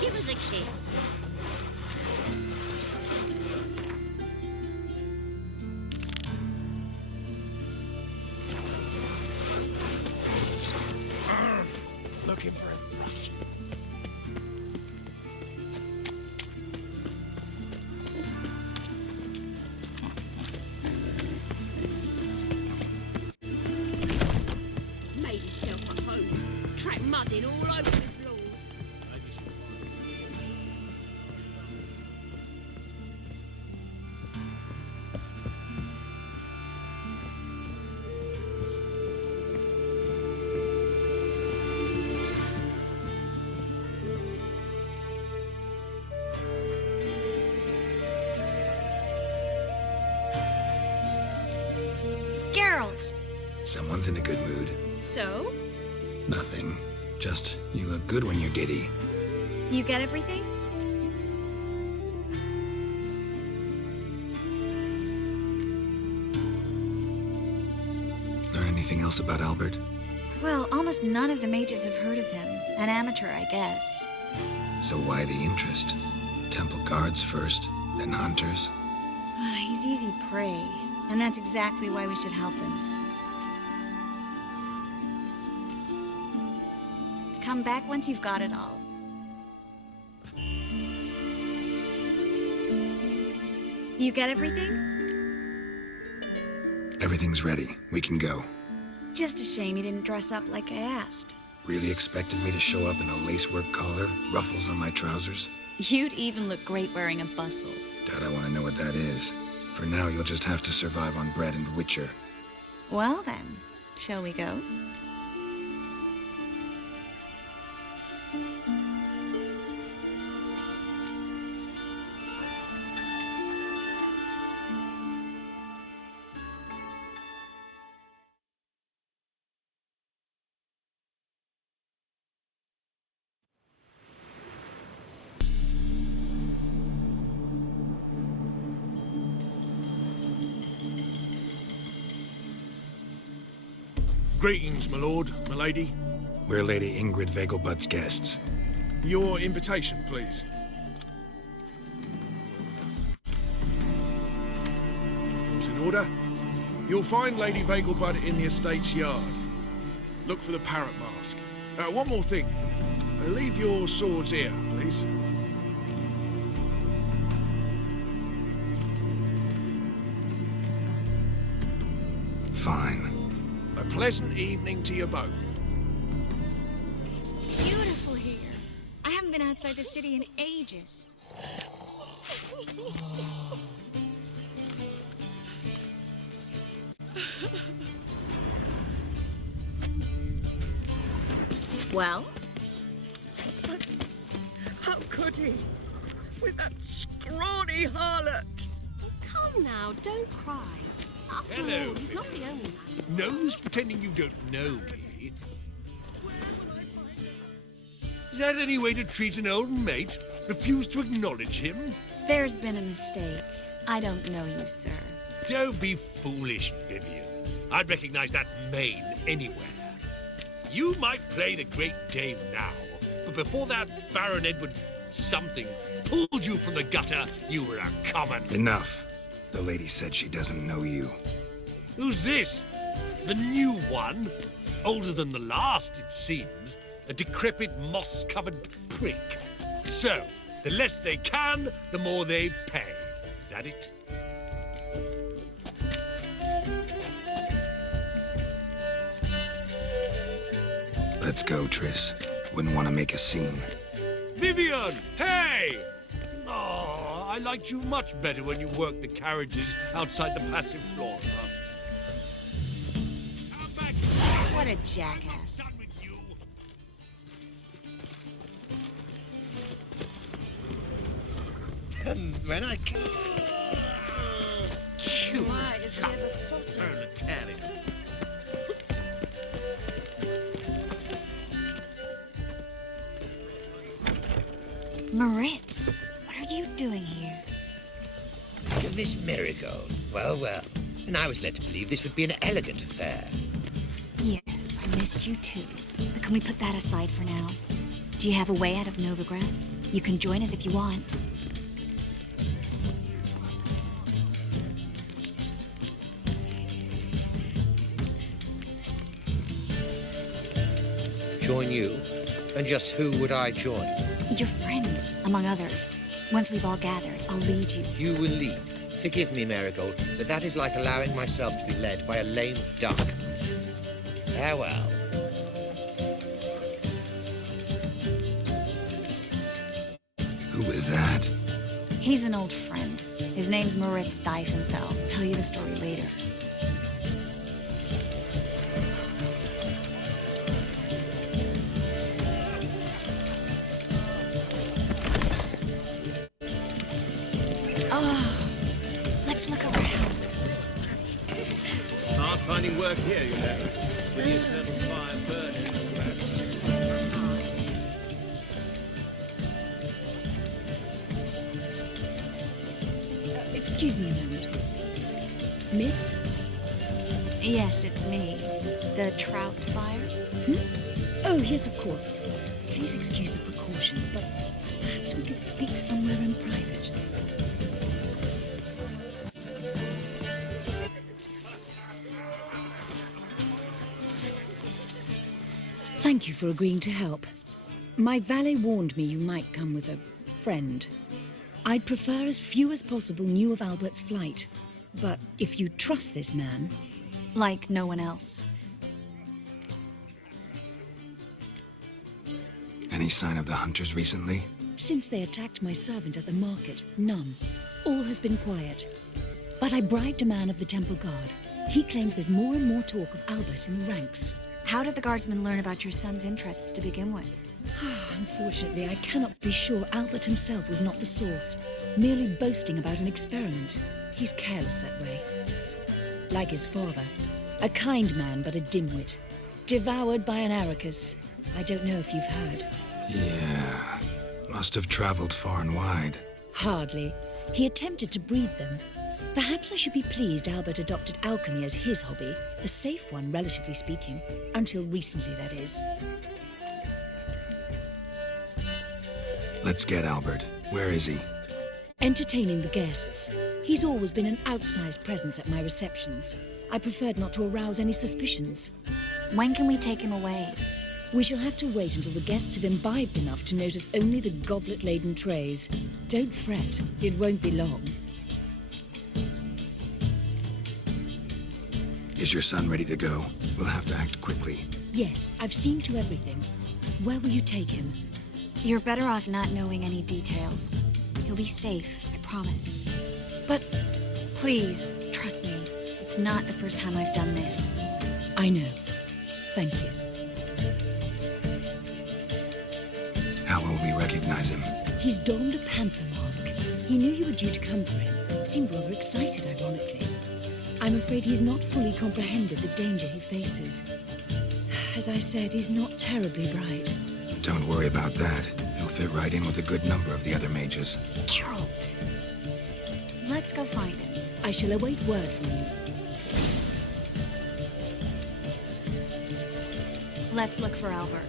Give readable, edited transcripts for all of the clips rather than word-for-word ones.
Give us a kiss. Looking for a thrush. Made yourself at home. Track mudding all over the floors. Gerald! Someone's in a good mood. So? Nothing. Just, you look good when you're giddy. You get everything? Learn anything else about Albert? Well, almost none of the mages have heard of him. An amateur, I guess. So why the interest? Temple guards first, then hunters? He's easy prey, and that's exactly why we should help him. Come back once you've got it all. You get everything? Everything's ready. We can go. Just a shame you didn't dress up like I asked. Really expected me to show up in a lacework collar, ruffles on my trousers? You'd even look great wearing a bustle. Doubt I want to know what that is. For now, you'll just have to survive on bread and witcher. Well then, shall we go? Greetings, my lord, my lady. We're Lady Ingrid Vegelbud's guests. Your invitation, please. All's in order. You'll find Lady Vegelbud in the estate's yard. Look for the parrot mask. One more thing. Leave your swords here, please. Fine. A pleasant evening to you both. It's beautiful here. I haven't been outside the city in ages. Well? But how could he? With that scrawny harlot! Come now, don't cry. After Hello. all, he's not the only man. No use pretending you don't know me. Is that any way to treat an old mate? Refuse to acknowledge him? There's been a mistake. I don't know you, sir. Don't be foolish, Vivian. I'd recognize that mane anywhere. You might play the Great Dame now, but before that Baron Edward something pulled you from the gutter, you were a common... Enough. The lady said she doesn't know you. Who's this? The new one? Older than the last, it seems. A decrepit, moss-covered prick. So, the less they can, the more they pay. Is that it? Let's go, Triss. Wouldn't want to make a scene. Vivian! Hey! Oh, I liked you much better when you worked the carriages outside the passive flora. Come back. What a jackass. Done with you. And when I Why is he ever sotted? Proletarian. Moritz, what are you doing here? Miss Marigold. Well, well. And I was led to believe this would be an elegant affair. Yes, I missed you too. But can we put that aside for now? Do you have a way out of Novigrad? You can join us if you want. Join you? And just who would I join? Your friends, among others. Once we've all gathered, I'll lead you. You will lead. Forgive me, Marigold, but that is like allowing myself to be led by a lame duck. Farewell. Who was that? He's an old friend. His name's Moritz Diefenfeld. Tell you the story later. Let's look around. Hard finding work here, you know, with the eternal fire burning. Excuse me a moment. Miss? Yes, it's me. The trout buyer? Oh, yes, of course. Please excuse the precautions, but perhaps we could speak somewhere in private. Thank you for agreeing to help. My valet warned me you might come with a friend. I'd prefer as few as possible knew of Albert's flight. But if you trust this man... Like no one else. Any sign of the hunters recently? Since they attacked my servant at the market, none. All has been quiet. But I bribed a man of the Temple Guard. He claims there's more and more talk of Albert in the ranks. How did the guardsmen learn about your son's interests to begin with? Unfortunately, I cannot be sure Albert himself was not the source, merely boasting about an experiment. He's careless that way. Like his father, a kind man but a dimwit. Devoured by an aracus. I don't know if you've heard. Yeah, must have traveled far and wide. Hardly. He attempted to breed them. Perhaps I should be pleased Albert adopted alchemy as his hobby, a safe one, relatively speaking. Until recently, that is. Let's get Albert. Where is he? Entertaining the guests. He's always been an outsized presence at my receptions. I preferred not to arouse any suspicions. When can we take him away? We shall have to wait until the guests have imbibed enough to notice only the goblet-laden trays. Don't fret, it won't be long. Is your son ready to go? We'll have to act quickly. Yes, I've seen to everything. Where will you take him? You're better off not knowing any details. He'll be safe, I promise. But please, trust me. It's not the first time I've done this. I know. Thank you. How will we recognize him? He's donned a panther mask. He knew you were due to come for him. Seemed rather excited, ironically. I'm afraid he's not fully comprehended the danger he faces. As I said, he's not terribly bright. Don't worry about that. He'll fit right in with a good number of the other mages. Gerald! Let's go find him. I shall await word from you. Let's look for Albert.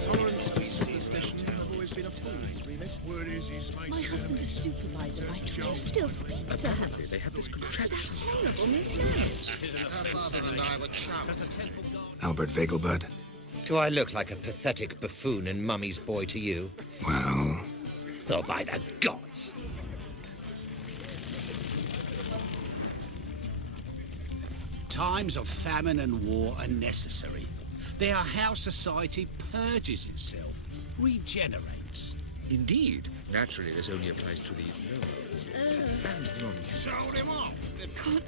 Tolerance and superstition have always been a fool's remit. Word is his mate's My an husband enemy. is supervisor by trade. You still speak to her. They have this After that horrible mismarriage. Her father and I were chums. Albert Vegelbud? Do I look like a pathetic buffoon and mummy's boy to you? Well, Oh, by the gods! Times of famine and war are necessary. They are how society purges itself, regenerates. Indeed. Naturally, this only applies to these nobles and non-citizens. Sold him off. Can't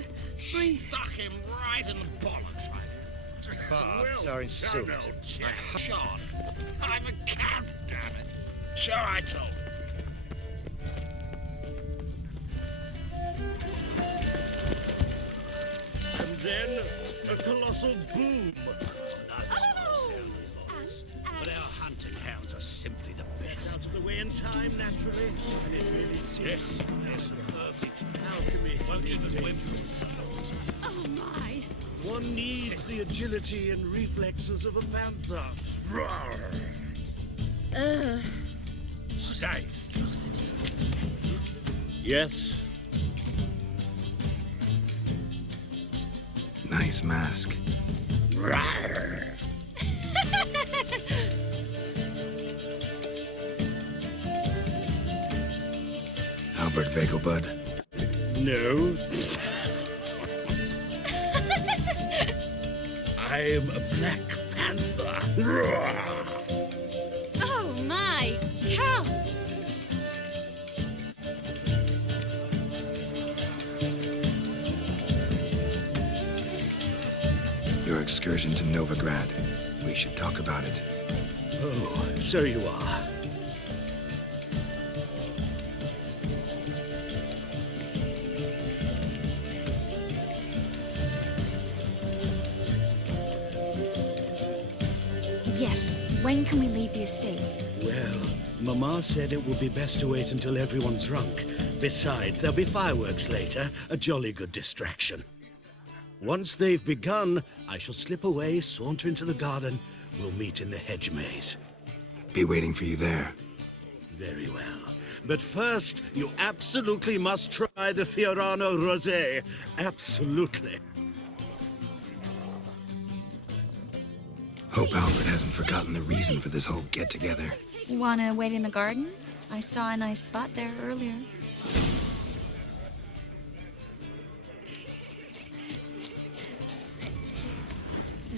breathe. Stuck him right in the bollocks. Baths are insulting. John, I'm a count, damn it. So I told him. And then a colossal boom. But our hunting hounds are simply the best. Out of the way in time, naturally. And it really seems Yes, they're superb. alchemy. Won't even whip your spot. Oh my. One needs the agility and reflexes of a panther. Roar. Stay. Monstrosity. Yes. Nice mask. Roar. Albert Vegelbud. No. I am a Black Panther. Roar. Oh my cow! Your excursion to Novigrad. We should talk about it. Oh, so you are. Yes, when can we leave the estate? Well, Mama said it would be best to wait until everyone's drunk. Besides, there'll be fireworks later, a jolly good distraction. Once they've begun, I shall slip away, saunter into the garden. We'll meet in the hedge maze. Be waiting for you there. Very well. But first, you absolutely must try the Fiorano Rosé. Absolutely. Hope Albert hasn't forgotten the reason for this whole get-together. You wanna wait in the garden? I saw a nice spot there earlier.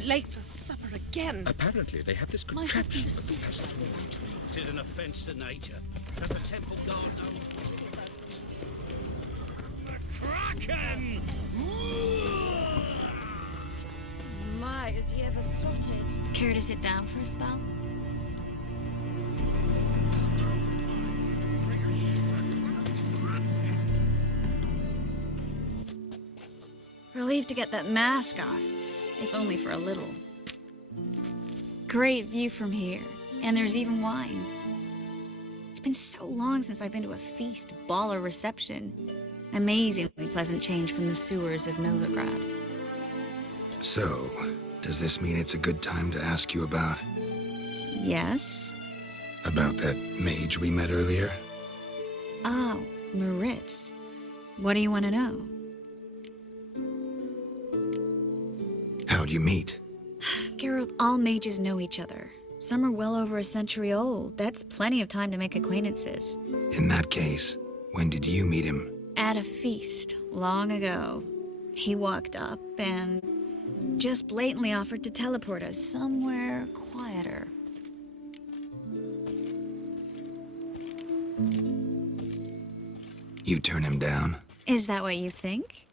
Late for supper again. Apparently, they have this My contraption husband is for the so passage. by trade. It is an offense to nature. Does the temple guard know? The Kraken! My, is he ever sorted? Care to sit down for a spell? Relieved to get that mask off, if only for a little. Great view from here, and there's even wine. It's been so long since I've been to a feast, ball, or reception. Amazingly pleasant change from the sewers of Novigrad. So, does this mean it's a good time to ask you about... Yes? about that mage we met earlier? Oh, Moritz. What do you want to know? How'd you meet? Gerald, all mages know each other. Some are well over a century old. That's plenty of time to make acquaintances. In that case, when did you meet him? At a feast, long ago. He walked up and just blatantly offered to teleport us somewhere quieter. You turn him down? Is that what you think?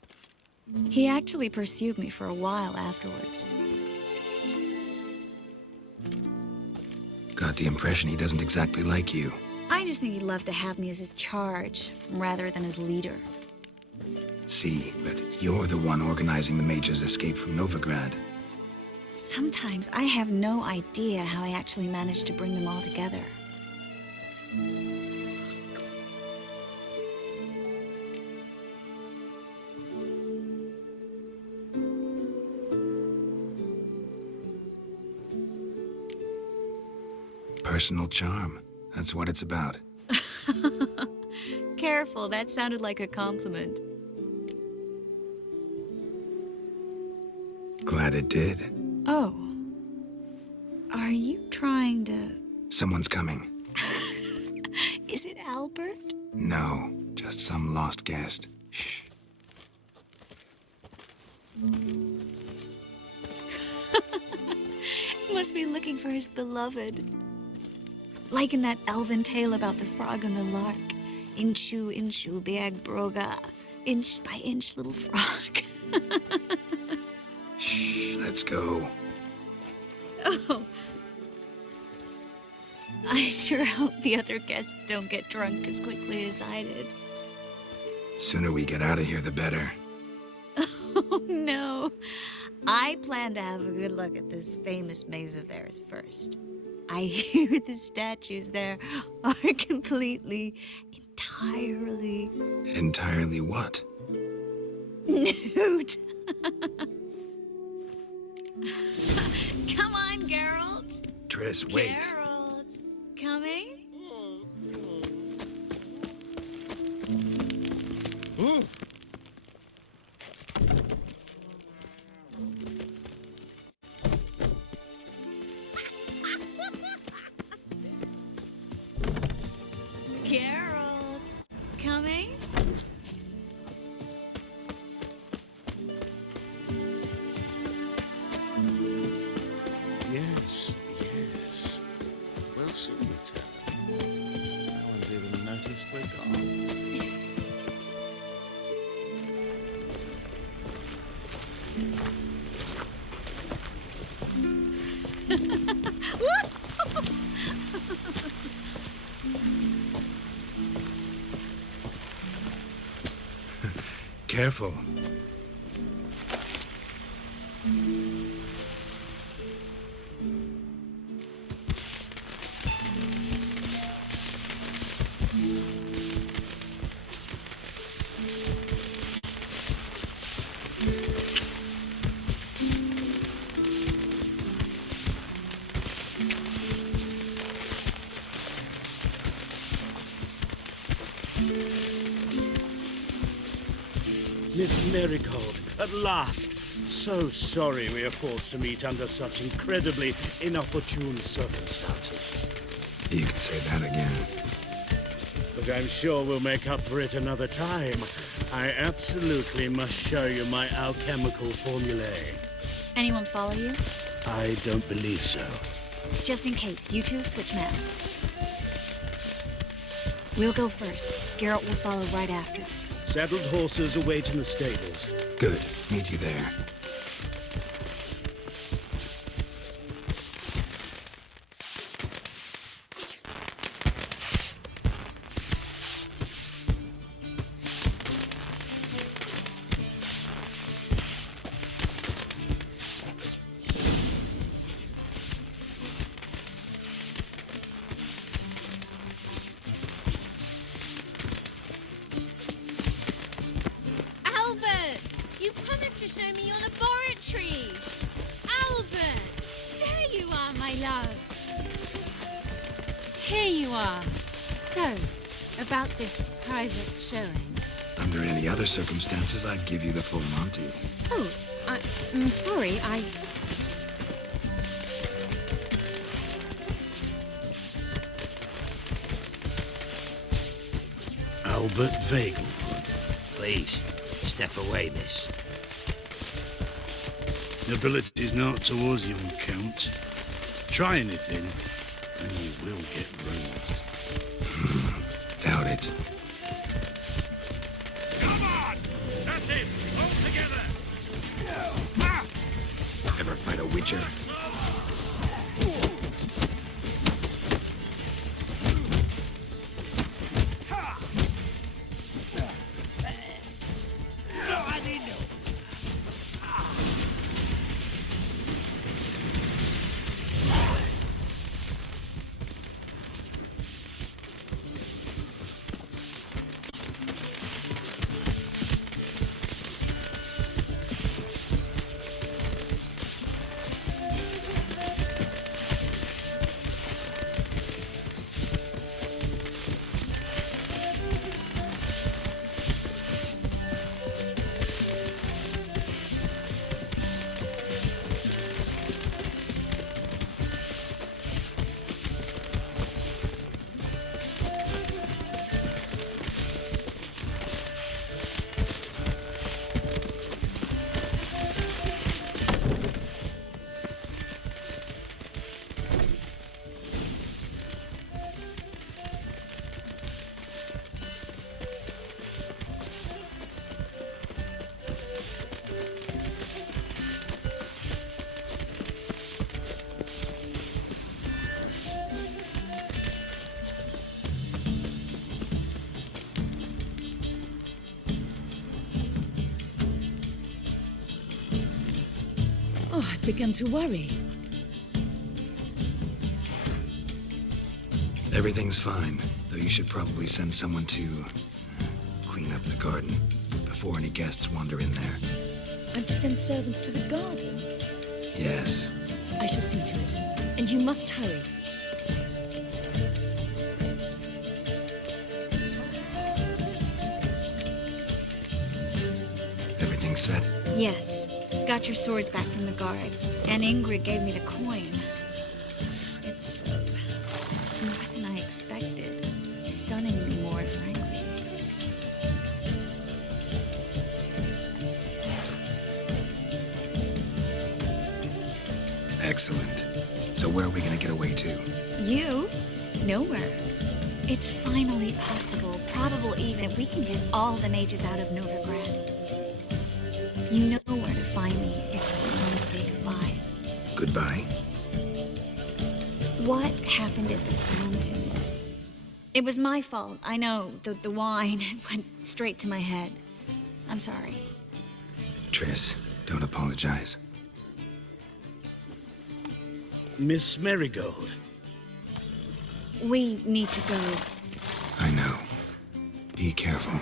He actually pursued me for a while afterwards. Got the impression he doesn't exactly like you. I just think he'd love to have me as his charge, rather than his leader. See, but you're the one organizing the mage's escape from Novigrad. Sometimes I have no idea how I actually managed to bring them all together. Personal charm. That's what it's about. Careful, that sounded like a compliment. Glad it did. Oh. Are you trying to... Someone's coming. Is it Albert? No, just some lost guest. Shh. Must be looking for his beloved. Like in that elven tale about the frog and the lark. Inchu, inchu, biag broga. Inch by inch, little frog. Shh, let's go. Oh. I sure hope the other guests don't get drunk as quickly as I did. Sooner we get out of here, the better. Oh, no. I plan to have a good look at this famous maze of theirs first. I hear the statues there are completely, entirely... Entirely what? nude. Come on, Gerald. Triss, wait. Gerald, coming? Gerald, coming? Yes, yes. We'll soon return. No one's even noticed we're gone. Careful. Miss Marigold, at last. So sorry we are forced to meet under such incredibly inopportune circumstances. You can say that again. But I'm sure we'll make up for it another time. I absolutely must show you my alchemical formulae. Anyone follow you? I don't believe so. Just in case, you two switch masks. We'll go first. Geralt will follow right after. Saddled horses await in the stables. Good. Meet you there. You promised to show me your laboratory! Albert! There you are, my love! Here you are. So, about this private showing. Under any other circumstances, I'd give you the full Monty. Oh, I'm sorry, Albert Vagel. Please, step away, miss. Nobility's not towards young Count. Try anything, and you will get bruised. Doubt it. Come on! That's it! All together! Ever fight a witcher? Oh, I've begun to worry. Everything's fine, though you should probably send someone to clean up the garden before any guests wander in there. I'm to send servants to the garden? Yes. I shall see to it. And you must hurry. Everything set? Yes. Got your swords back from the guard. And Ingrid gave me the coin. It's more than I expected. Stunningly more, frankly. Excellent. So where are we gonna get away to? You? Nowhere. It's finally possible, probable even, we can get all the mages out of Novigrad. You know where to find me if you want to say goodbye. Goodbye? What happened at the fountain? It was my fault. I know. The wine went straight to my head. I'm sorry. Triss, don't apologize. Miss Marigold. We need to go. I know. Be careful.